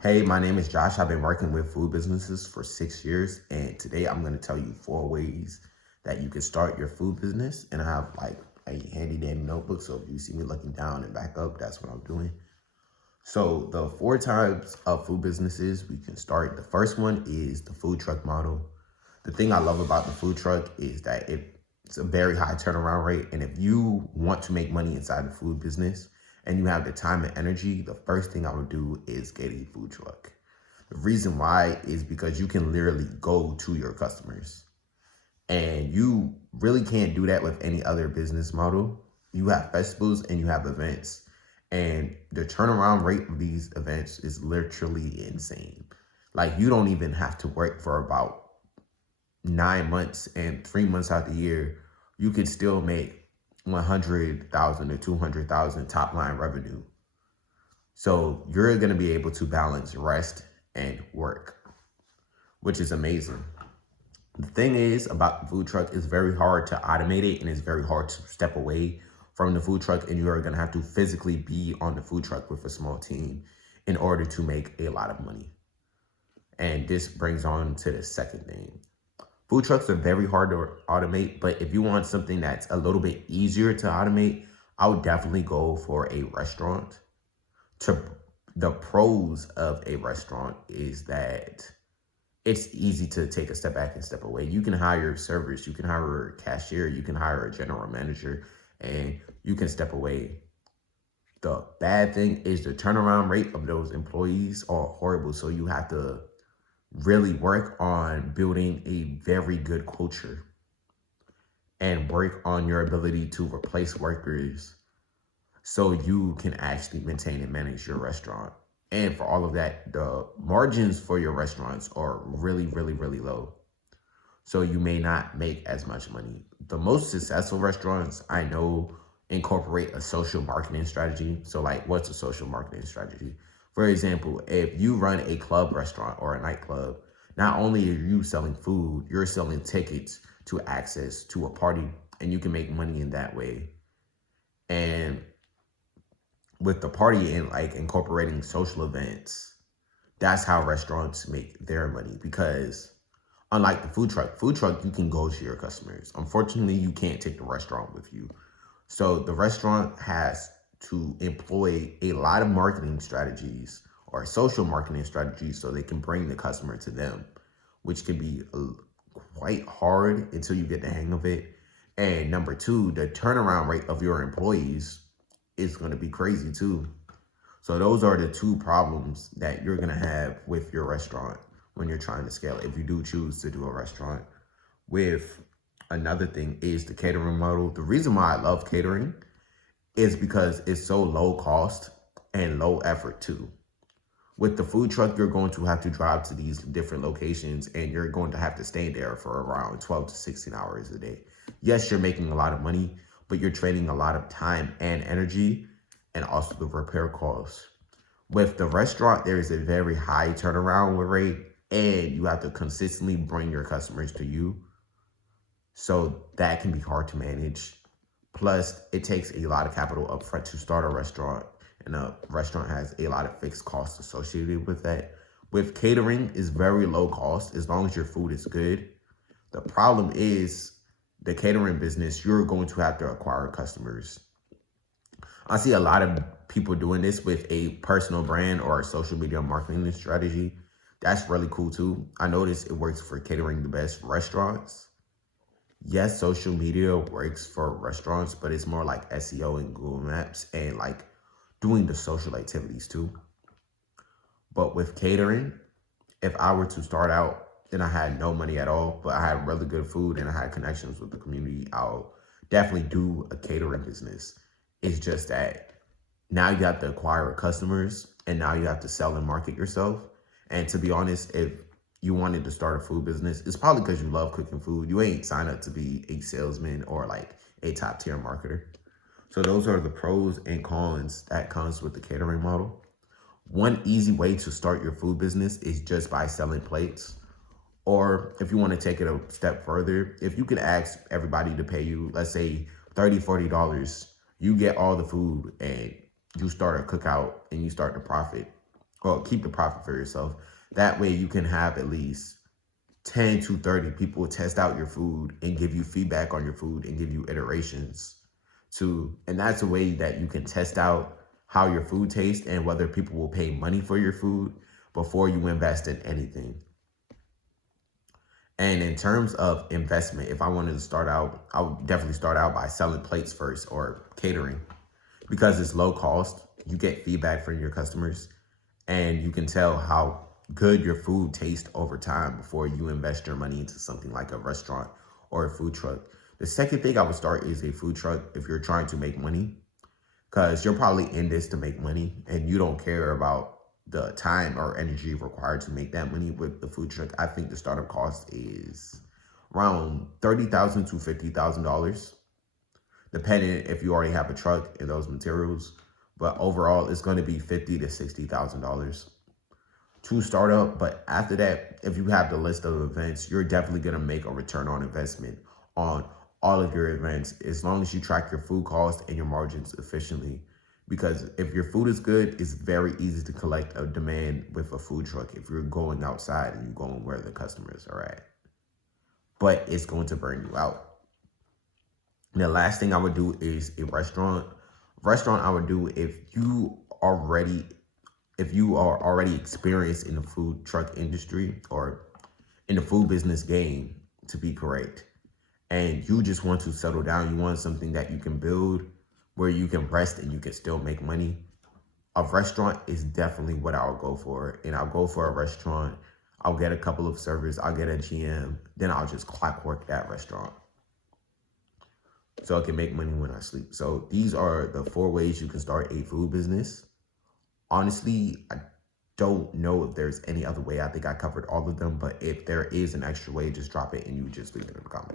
Hey, my name is Josh. I've been working with food businesses for 6 years, and today I'm going to tell you 4 ways that you can start your food business. And I have like a handy dandy notebook, so if you see me looking down and back up, that's what I'm doing. So the four types of food businesses we can start. The first one is the food truck model. The thing I love about the food truck is that it's a very high turnaround rate. And if you want to make money inside the food business and you have the time and energy, the first thing I would do is get a food truck. The reason why is because you can literally go to your customers. And you really can't do that with any other business model. You have festivals and you have events. And the turnaround rate of these events is literally insane. Like you don't even have to work for about 9 months, and 3 months out the year, you could still make 100,000 to 200,000 top line revenue. So you're going to be able to balance rest and work, which is amazing. The thing is about the food truck, it's very hard to automate it and it's very hard to step away from the food truck, and you are going to have to physically be on the food truck with a small team in order to make a lot of money. And this brings on to the second thing. Food trucks are very hard to automate, but if you want something that's a little bit easier to automate, I would definitely go for a restaurant. To the pros of a restaurant is that it's easy to take a step back and step away. You can hire servers, you can hire a cashier, you can hire a general manager, and you can step away. The bad thing is the turnaround rate of those employees are horrible. So you have to really work on building a very good culture and work on your ability to replace workers so you can actually maintain and manage your restaurant. And for all of that, the margins for your restaurants are really, really, really low. So you may not make as much money. The most successful restaurants I know incorporate a social marketing strategy. So like, what's a social marketing strategy? For example, if you run a club restaurant or a nightclub, not only are you selling food, you're selling tickets to access to a party, and you can make money in that way. And with the party and like incorporating social events, that's how restaurants make their money. Because unlike the food truck, you can go to your customers. Unfortunately, you can't take the restaurant with you. So the restaurant has to employ a lot of marketing strategies or social marketing strategies so they can bring the customer to them, which can be quite hard until you get the hang of it. And number two, the turnaround rate of your employees is going to be crazy too. So those are the two problems that you're going to have with your restaurant when you're trying to scale, if you do choose to do a restaurant. With another thing is the catering model. The reason why I love catering is because it's so low cost and low effort too. With the food truck, you're going to have to drive to these different locations and you're going to have to stay there for around 12 to 16 hours a day. Yes, you're making a lot of money, but you're trading a lot of time and energy and also the repair costs. With the restaurant, there is a very high turnaround rate and you have to consistently bring your customers to you. So that can be hard to manage. Plus, it takes a lot of capital upfront to start a restaurant, and a restaurant has a lot of fixed costs associated with that. With catering, is very low cost as long as your food is good. The problem is the catering business, you're going to have to acquire customers. I see a lot of people doing this with a personal brand or a social media marketing strategy. That's really cool too. I noticed it works for catering the best restaurants. Yes, social media works for restaurants, but it's more like SEO and Google Maps and like doing the social activities too. But with catering, if I were to start out and I had no money at all, but I had really good food and I had connections with the community, I'll definitely do a catering business. It's just that now you have to acquire customers and now you have to sell and market yourself. And to be honest, if you wanted to start a food business, it's probably because you love cooking food. You ain't signed up to be a salesman or like a top tier marketer. So those are the pros and cons that comes with the catering model. One easy way to start your food business is just by selling plates. Or if you want to take it a step further, if you could ask everybody to pay you, let's say $30, $40, you get all the food and you start a cookout and you start to profit. Well, keep the profit for yourself. That way you can have at least 10 to 30 people test out your food and give you feedback on your food and give you iterations to, and that's a way that you can test out how your food tastes and whether people will pay money for your food before you invest in anything. And in terms of investment, if I wanted to start out, I would definitely start out by selling plates first or catering because it's low cost. You get feedback from your customers and you can tell how good your food tastes over time before you invest your money into something like a restaurant or a food truck. The second thing I would start is a food truck if you're trying to make money, because you're probably in this to make money and you don't care about the time or energy required to make that money with the food truck. I think the startup cost is around $30,000 to $50,000, depending if you already have a truck and those materials. But overall, it's going to be $50,000 to $60,000 to start up. But after that, if you have the list of events, you're definitely going to make a return on investment on all of your events, as long as you track your food costs and your margins efficiently. Because if your food is good, it's very easy to collect a demand with a food truck if you're going outside and you're going where the customers are at. But it's going to burn you out. And the last thing I would do is a restaurant. Restaurant I would do if you are already experienced in the food truck industry or in the food business game, to be correct, and you just want to settle down, you want something that you can build where you can rest and you can still make money, a restaurant is definitely what I'll go for. And I'll go for a restaurant. I'll get a couple of servers. I'll get a GM. Then I'll just clockwork that restaurant so I can make money when I sleep. So these are the 4 ways you can start a food business. Honestly, I don't know if there's any other way. I think I covered all of them. But if there is an extra way, just drop it and you just leave it in the comments.